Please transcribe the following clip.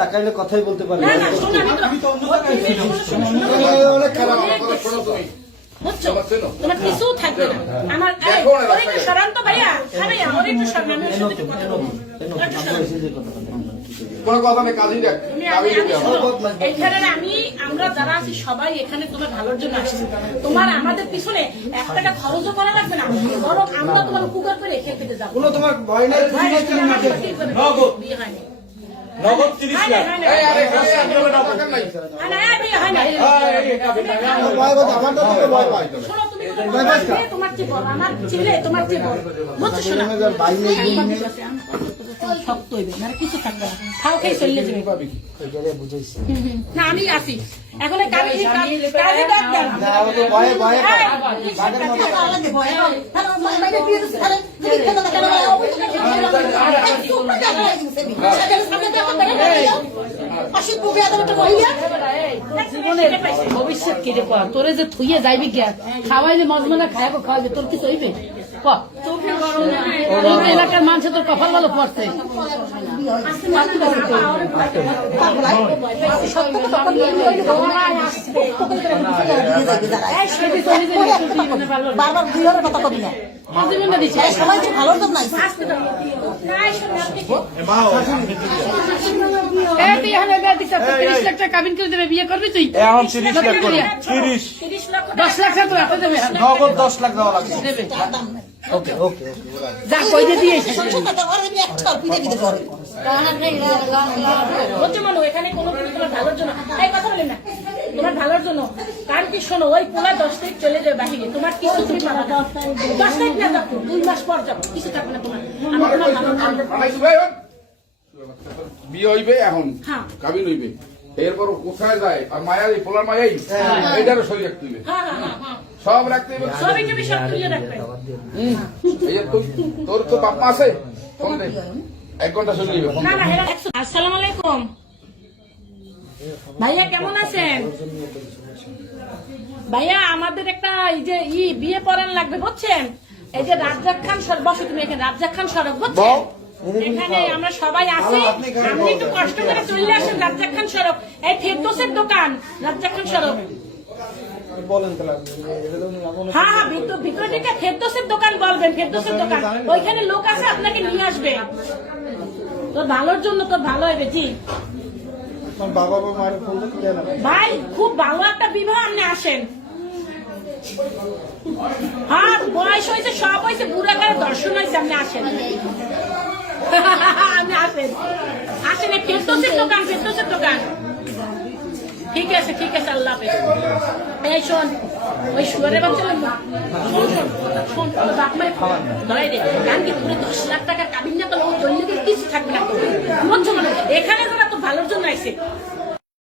তাকাইলে কথাই বলতে পারবে না না শোনো আমি তো অনেক খারাপ তোমার কিছু থাকবে না আমার একটু সরান্ত ভাইয়া ভাইয়া আমার একটু সরান আমি সাথে কথা বলবো কোনো কথা নেই কাজই দেখ এইখানে আমরা যারা আছি সবাই এখানে তোমার ভালোর জন্য আসছি তোমার আমাদের পিছনে 1 টাকা খরচও করা লাগবে না বরং আমরা তোমার কুকার করে রেখে পেতে যাবো কোনো তোমার ভয় নাই নগদ বিয়ে হয়নি নগদ 30 লাখ এই আরে টাকা নাই শোনো তুমি তোমার চেয়ে বড় আমার ছেলে তোমার চেয়ে বড় বুঝছো শোনো শক্ত হইবে না কিছু থাকবে না খাও খেয়ে চলে যাবে না আমি আসি এখন কাজে ডাক দেন না ও তো ভয়ে ভয়ে জীবনের ভবিষ্যৎ কি রে তোরে যে থুইয়ে যাইবি কে খাওয়াইলে মজমানা খাইবো খাওয়াইবে তোর কিছু হইবে এলাকার মানুষ তোর কপাল ভালো পড়ছে বিয়ে করবি তুই 30 লাখ করে 10 লাখ তো এত দেবে নগদ 10 লাখ দেওয়া লাগবে দেবে ওকে ওকে যা কই দিয়ে হচ্ছে মনে এখানে কোনো তোমার ভালোর জন্য এই কথা বলেন না তোমার ভালোর জন্য কারণ কি শোনো ওই পোলা 10 তারিখ চলে যাবে বাহিরে তোমার কিছু তুমি পাবা 10 তারিখ না যাবো 2 মাস পর যাবো কিছু থাকবে না তোমার বিয়ে হইবে এখন কাবিন হইবে এরপর কোথায় যায় আর মায়া এই পোলার মায়াই এইটারও সই রাখতে হইবে সব রাখতে হইবে সবই তুমি সব তুলে রাখবে এই তোর তো বাপ মা আছে ফোন দে 1 ঘন্টা সই দিবে না না আসসালামু আলাইকুম ভাইয়া কেমন আছেন ভাইয়া আমাদের একটা এই যে বিয়ে পড়ান লাগবে বুঝছেন এই যে রাজ্জাক খান সরব বসে তুমি এখানে রাজ্জাক খান সরব বুঝছেন এখানে আমরা সবাই আছি আপনি একটু কষ্ট করে চলে আসেন রাজ্জাক খান সরব এই ফেরদৌসের দোকান রাজ্জাক খান সরব বলেন তাহলে হ্যাঁ হ্যাঁ ভিতরে থেকে ফেরদৌসের দোকান বলবেন ফেরদৌসের দোকান ওইখানে লোক আছে আপনাকে নিয়ে আসবে তোর ভালোর জন্য তোর ভালো হবে জি বাবা মার ফোন তো দেন ভাই খুব ভালো একটা বিবাহ আপনি আসেন হ্যাঁ বয়স হয়েছে সব হয়েছে বুড়া করে দর্শন হয়েছে আপনি আসেন আপনি আসেন আসেন এই ফেরদৌসের দোকান ঠিক আছে আল্লাহ হাফেজ এই শোন ওই শুয়ারের বাচ্চা শোন বাপ মায়ের ধরাই দে গান কি পুরো 10 লাখ টাকা কাবিন না তো কিছু থাকবে না তো বুঝছো মানে এখানে যারা তো ভালোর জন্য আইছে